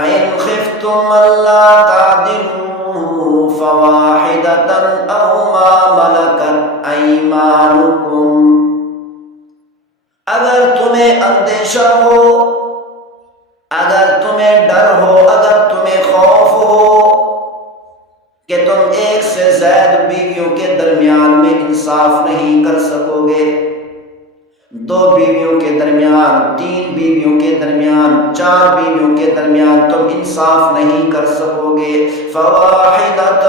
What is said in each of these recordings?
فَإِنْ خِفْتُمْ أَلَّا تَعْدِلُوا فَوَاحِدَةً أَوْ مَا مَلَكَتْ أَيْمَانُكُمْ، اگر تمہیں اندیشہ ہو، اگر تمہیں ڈر ہو، اگر تمہیں خوف ہو کہ تم ایک سے زائد بیویوں کے درمیان میں انصاف نہیں کر سکو گے، 2 بیویوں کے درمیان، 3 بیویوں کے درمیان، 4 بیویوں کے درمیان تم انصاف نہیں کر سکو گے، فَوَاحِدَةً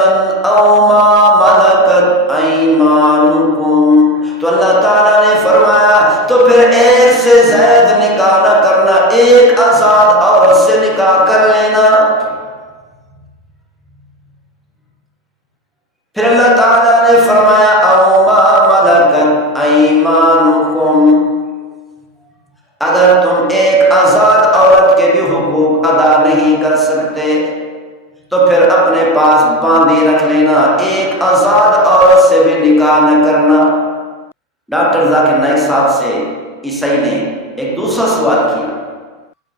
أَوْ مَا مَلَكَتْ أَيْمَانُكُمْ، تو اللہ تعالیٰ نے فرمایا تو پھر ایک سے زائد نکاح نہ کرنا، ایک آزاد عورت سے نکاح کر لینا۔ پھر اللہ تعالیٰ نے فرمایا أَوْ مَا مَلَكَتْ أَيْمَانُكُمْ، اگر تم ایک آزاد عورت کے بھی حقوق ادا نہیں کر سکتے تو پھر اپنے پاس باندھی رکھ لینا، ایک آزاد عورت سے بھی نکاح نہ کرنا۔ ڈاکٹر ذاکر نائک صاحب سے عیسائی نے ایک دوسرا سوال کیا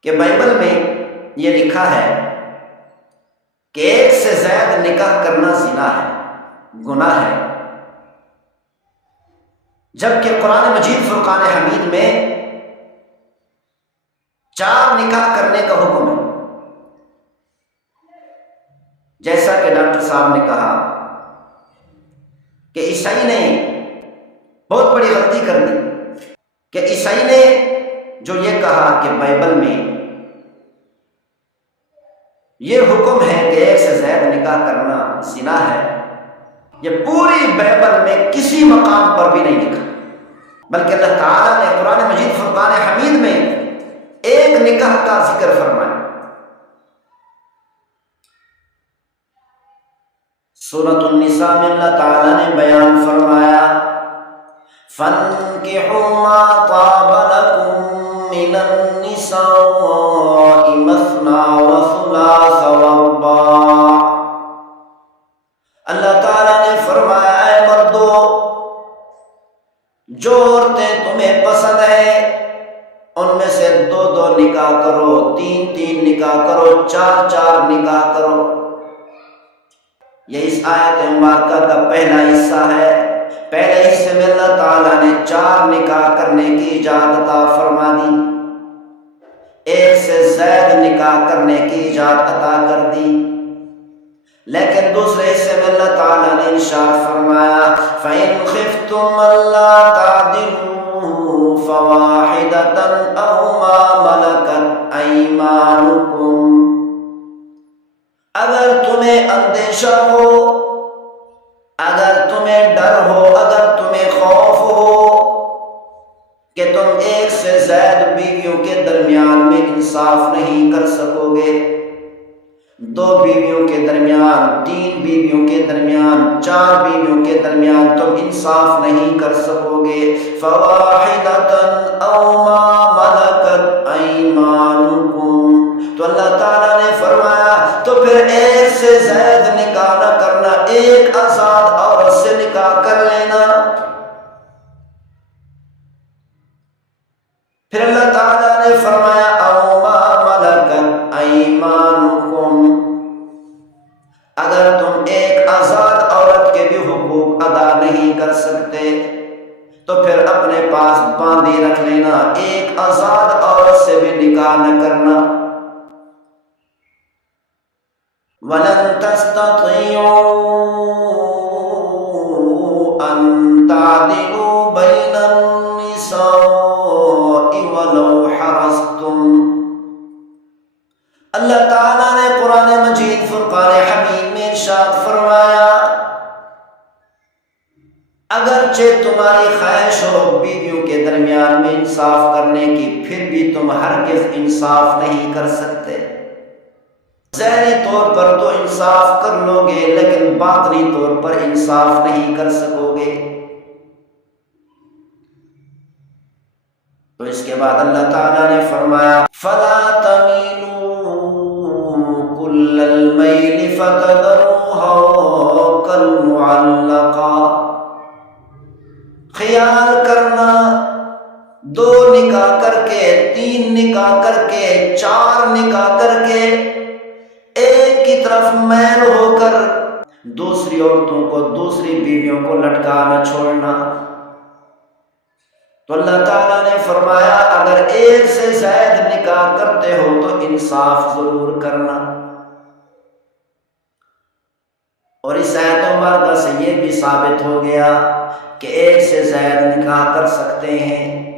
کہ بائبل میں یہ لکھا ہے کہ ایک سے زائد نکاح کرنا زنا ہے، گناہ ہے، جبکہ قرآن مجید فرقان حمید میں 4 نکاح کرنے کا حکم ہے۔ جیسا کہ ڈاکٹر صاحب نے کہا کہ عیسائی نے بہت بڑی غلطی کر دی کہ عیسائی نے جو یہ کہا کہ بائبل میں یہ حکم ہے کہ ایک سے زائد نکاح کرنا زنا ہے، یہ پوری بائبل میں کسی مقام پر بھی نہیں لکھا، بلکہ اللہ تعالیٰ نے قرآن مجید فرقان حمید میں ایک نکاح کا ذکر فرمایا۔ سورۃ النساء میں اللہ تعالیٰ نے بیان فرمایا فَانْكِحُوا مَا طَابَ لَكُم مِّنَ النِّسَاءِ مَثْنَىٰ وَثُلَاثَ وَرُبَاعَ، اللہ تعالیٰ نے فرمایا اے مردو، جو عورتیں تمہیں پسند ہیں ان میں سے 2 نکاح کرو، 3 نکاح کرو، 4 نکاح کرو۔ یہ اس آیت مبارکہ کا پہلا حصہ ہے۔ پہلے حصے میں اللہ تعالیٰ نے 4 نکاح کرنے کی اجازت عطا فرما دی، ایک سے زائد نکاح کرنے کی اجازت عطا کر دی، لیکن دوسرے حصے میں اللہ تعالیٰ نے ارشاد فرمایا فَإِنْ خِفْتُمْ أَلَّا تَعْدِلُوا فَوَاحِدَةً أَوْ مَا مَلَكَتْ أَيْمَانُكُمْ، اگر تمہیں اندیشہ ہو، اگر تمہیں ڈر ہو، اگر تمہیں خوف ہو کہ تم ایک سے زائد بیویوں کے درمیان میں انصاف نہیں کر سکو گے، 2 بیویوں کے درمیان، 3 بیویوں کے درمیان، 4 بیویوں کے درمیان تم انصاف نہیں کر سکو گے، فَوَاحِدَةً أَوْ مَا مَلَكَتْ أَيْمَانُكُمْ، تو اللہ تعالیٰ نے فرمایا تو پھر ایک سے زائد نکاح نہ کرنا، ایک آزاد عورت سے نکاح کر لینا۔ پھر اللہ تعالیٰ نے فرمایا أَوْ مَا مَلَكَتْ أَيْمَانُكُمْ، اگر تم ایک آزاد عورت کے بھی حقوق ادا نہیں کر سکتے تو پھر اپنے پاس باندھی رکھ لینا، ایک آزاد عورت سے بھی نکاح نہ کرنا۔ وَلَن تَسْتَطِيعُوا أَن تَعْدِلُوا بَيْنَ النِّسَاءِ وَلَوْ حَرَصْتُمْ، اللہ تعالیٰ نے قرآن مجید فرقان حمید میں ارشاد فرمایا اگرچہ تمہاری خواہش ہو بیویوں کے درمیان میں انصاف کرنے کی، پھر بھی تم ہرگز انصاف نہیں کر سکتے۔ ظاہری طور پر تو انصاف کر لو گے لیکن باطنی طور پر انصاف نہیں کر سکو گے۔ تو اس کے بعد اللہ تعالیٰ نے فرمایا فَلَا تَمِيلُوا كُلَّ الْمَيْلِ فَتَذَرُوهَا كَالْمُعَلَّقَةِ، خیال کرنا 2 نکاح کر کے، 3 نکاح کر کے، 4 نکاح کر کے ایک کی طرف میل ہو کر دوسری عورتوں کو، دوسری بیویوں کو لٹکا نہ چھوڑنا۔ تو اللہ تعالیٰ نے فرمایا اگر ایک سے زائد نکاح کرتے ہو تو انصاف ضرور کرنا۔ اور اس آیت مبارکہ سے یہ بھی ثابت ہو گیا کہ ایک سے زائد نکاح کر سکتے ہیں،